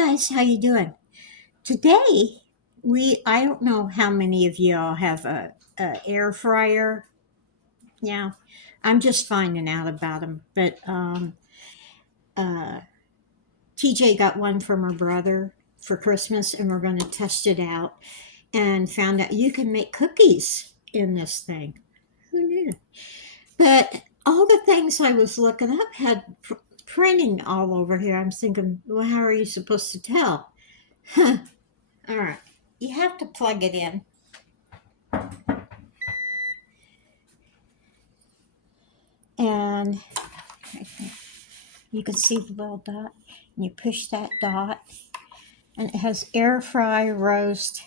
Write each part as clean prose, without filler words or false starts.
guys, how you doing? Today I don't know how many of y'all have a air fryer. Yeah, I'm just finding out about them. But uh, TJ got one from her brother for Christmas, and we're going to test it out. And found out you can make cookies in this thing. Who knew? But all the things I was looking up had printing all over here. I'm thinking, well, how are you supposed to tell? All right. You have to plug it in. And you can see the little dot. And you push that dot. And it has air fry, roast,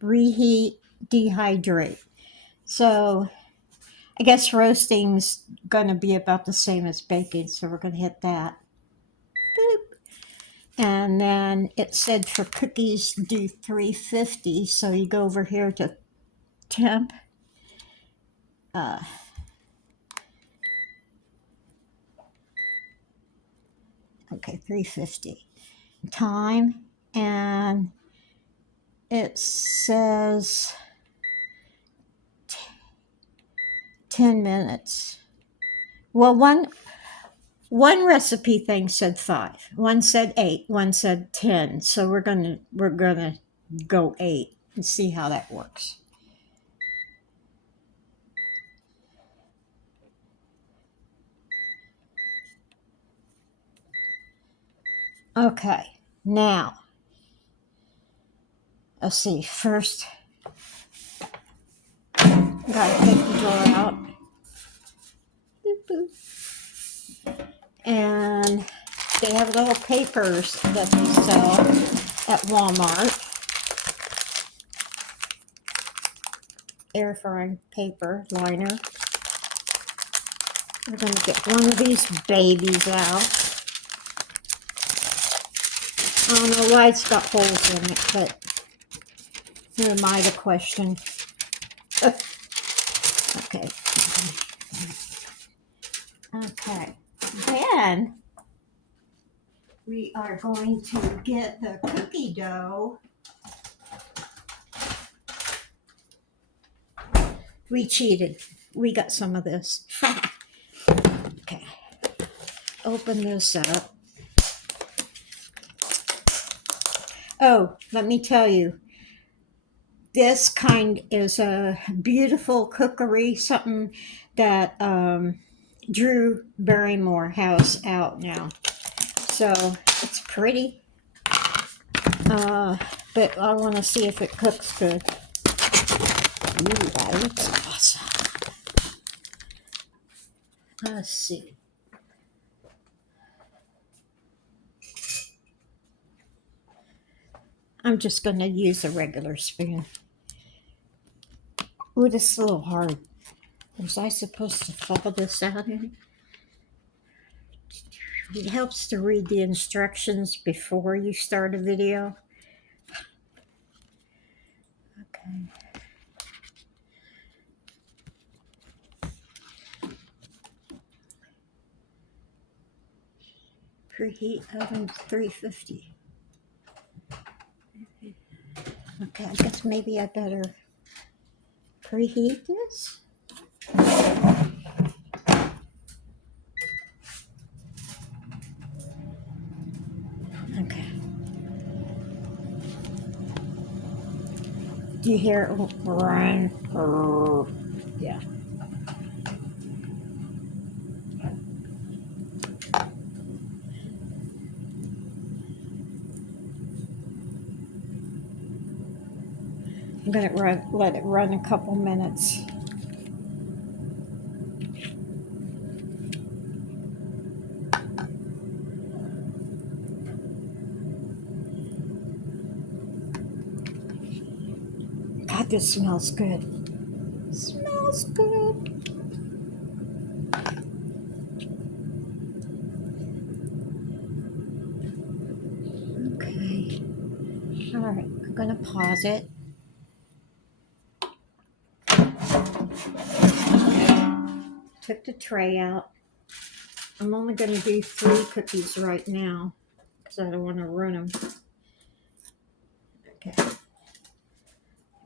reheat, dehydrate. So I guess roasting's going to be about the same as baking. So we're going to hit that. Boop. And then it said for cookies do 350. So you go over here to temp. Okay, 350. Time, and it says 10 minutes. Well, one recipe thing said 5, one said 8, one said 10. So we're gonna go 8 and see how that works. Okay, now let's see. First, gotta take the drawer out. Boop, boop. And they have little papers that they sell at Walmart. Air frying paper liner. We're going to get one of these babies out. I don't know why it's got holes in it, but who am I to question? Okay. Okay. Then we are going to get the cookie dough. We cheated. We got some of this. Okay. Open this up. Oh, let me tell you. This kind is a beautiful cookery, something that Drew Barrymore has out now. So it's pretty. But I want to see if it cooks good. Ooh, that looks awesome. Let's see. I'm just going to use a regular spoon. Ooh, this is a little hard. Was I supposed to follow this out in? It helps to read the instructions before you start a video. Okay. Preheat oven 350. Okay, I guess maybe I better preheat this. Okay. Do you hear it run? Yeah. I'm going to let it run a couple minutes. God, this smells good. Smells good. Okay. All right, I'm going to pause it. Took the tray out. I'm only going to do 3 cookies right now. because I don't want to ruin them. Okay.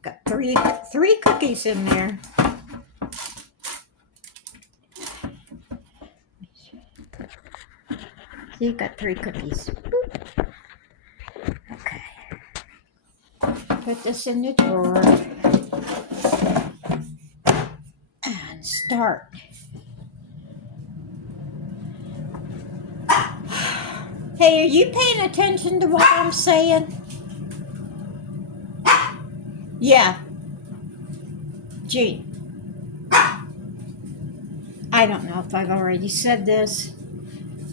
Got three cookies in there. So you've got 3 cookies. Okay. Put this in the drawer and start. Hey, are you paying attention to what I'm saying? Yeah. Gee. I don't know if I've already said this,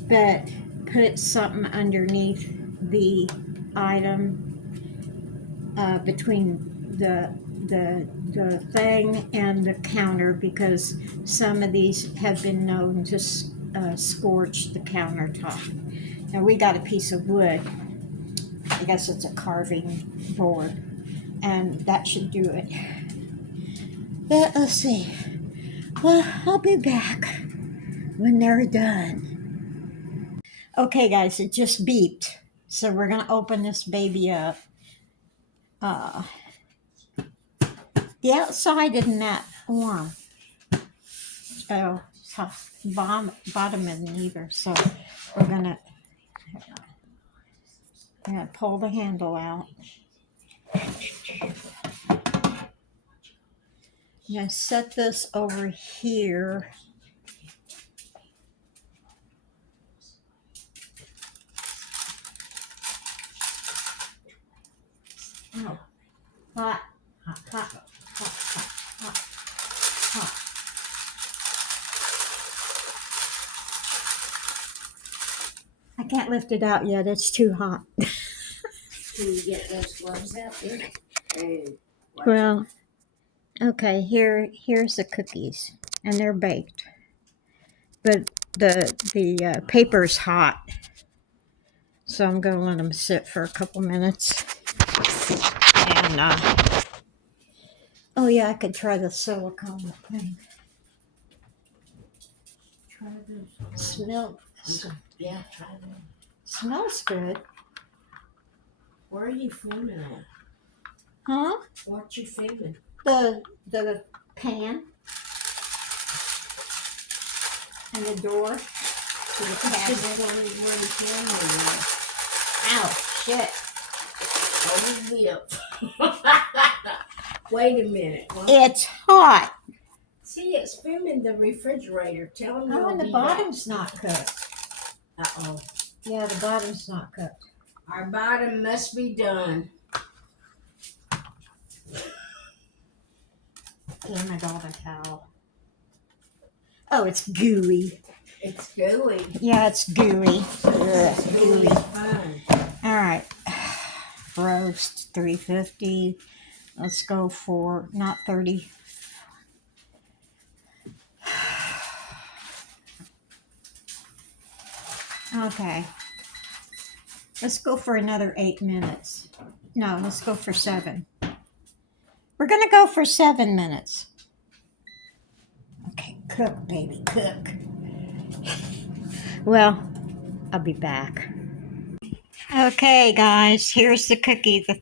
but put something underneath the item between the thing and the counter, because some of these have been known to scorch the countertop. Now we got a piece of wood. I guess it's a carving board, and that should do it. But let's see. Well, I'll be back when they're done. Okay, guys, it just beeped. So we're going to open this baby up. The outside isn't that warm. Oh, tough. Bottom isn't either. So we're going to pull the handle out. I'm going to set this over here. Oh, hot, hot, hot, hot, hot, hot, hot. I can't lift it out yet. It's too hot. Can you get those gloves out there? Well, okay, here's the cookies, and they're baked. But the paper's hot, so I'm going to let them sit for a couple minutes. And oh yeah, I could try the silicone thing. Try the smell. Yeah, try that. Smells good. Where are you filming at? Huh? What you filming? The pan and the door to the cabinet. Where the camera is. Ow, shit. Oh, yeah. Wait a minute. What? It's hot. See, it's filming the refrigerator. Tell them Oh, and the bottom's not cooked. Uh-oh. Yeah, the bottom's not cooked. Our bottom must be done. Damn it, all the hell. Oh, it's gooey. It's gooey. Yeah, it's gooey. It's Gooey. fun. All right. Roast 350. Let's go for not 30. Okay. Let's go for another 8 minutes. No, let's go for 7. We're going to go for 7 minutes. Okay, cook, baby, cook. Well, I'll be back. Okay, guys, here's the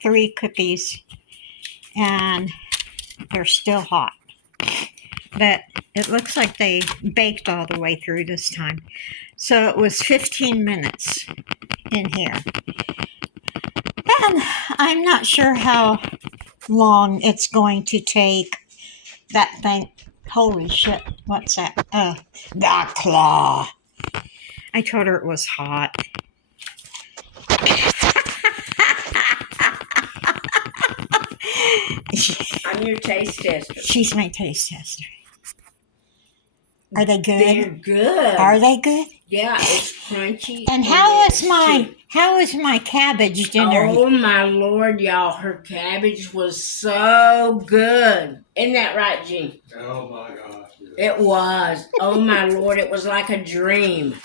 3 cookies. And they're still hot. But it looks like they baked all the way through this time. So it was 15 minutes in here. And I'm not sure how long it's going to take. That thing, holy shit, what's that? The claw. I told her it was hot. I'm your taste tester. She's my taste tester. Are they good? They're good. Are they good? Yeah, it's crunchy. And how is my cabbage dinner? Oh my Lord, y'all! Her cabbage was so good. Isn't that right, Jean? Oh my gosh! It was. Oh my Lord! It was like a dream.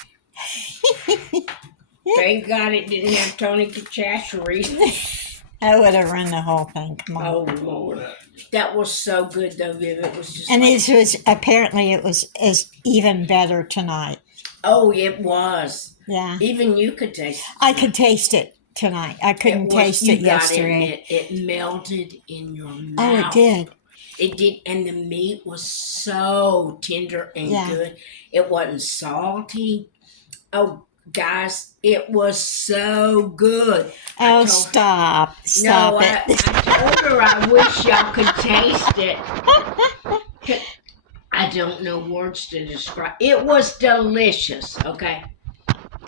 Thank God it didn't have Tony Kachashery. I would have run the whole thing. Come on. Oh Lord, that was so good though, Viv. It was just. And like, it was apparently it was even better tonight. Oh, it was. Yeah. Even you could taste it. I could taste it tonight. I couldn't taste it yesterday. It melted in your mouth. Oh, it did. It did, and the meat was so tender and good. It wasn't salty. Oh, guys, it was so good. Oh, stop it. I told her I wish y'all could taste it. I don't know words to describe. It was delicious, okay?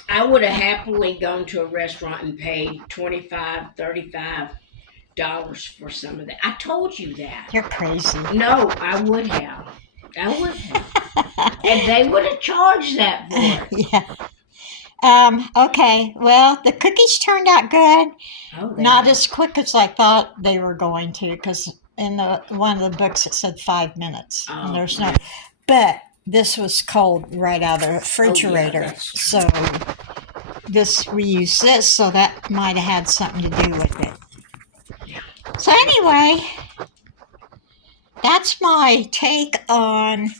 I would have happily gone to a restaurant and paid $25, $35 for some of that. I told you that. You're crazy. No, I would have. And they would have charged that for it. Yeah. Okay. Well, the cookies turned out good. Oh, Not as quick as I thought they were going to, because in one of the books it said 5 minutes. Oh, and there's no. But this was cold right out of the refrigerator. So we used this, so that might have had something to do with it. So anyway, that's my take on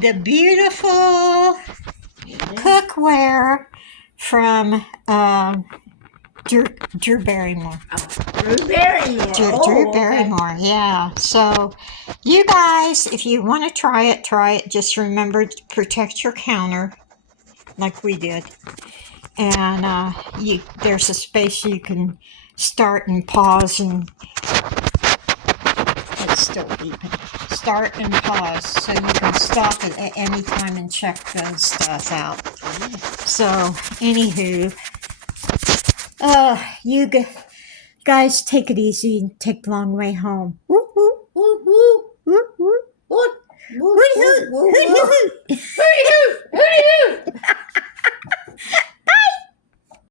the beautiful cookware from Drew Barrymore. Drew Barrymore. Drew Barrymore, yeah. So you guys, if you want to try it. Just remember to protect your counter like we did. And there's a space you can start and pause, and it's still beeping. Start and pause, so you can stop it at any time and check the stuff out. So, anywho, you guys take it easy and take the long way home. Woo woo woo woo woo woo. What? Hoo hoo hoo hoo hoo hoo hoo.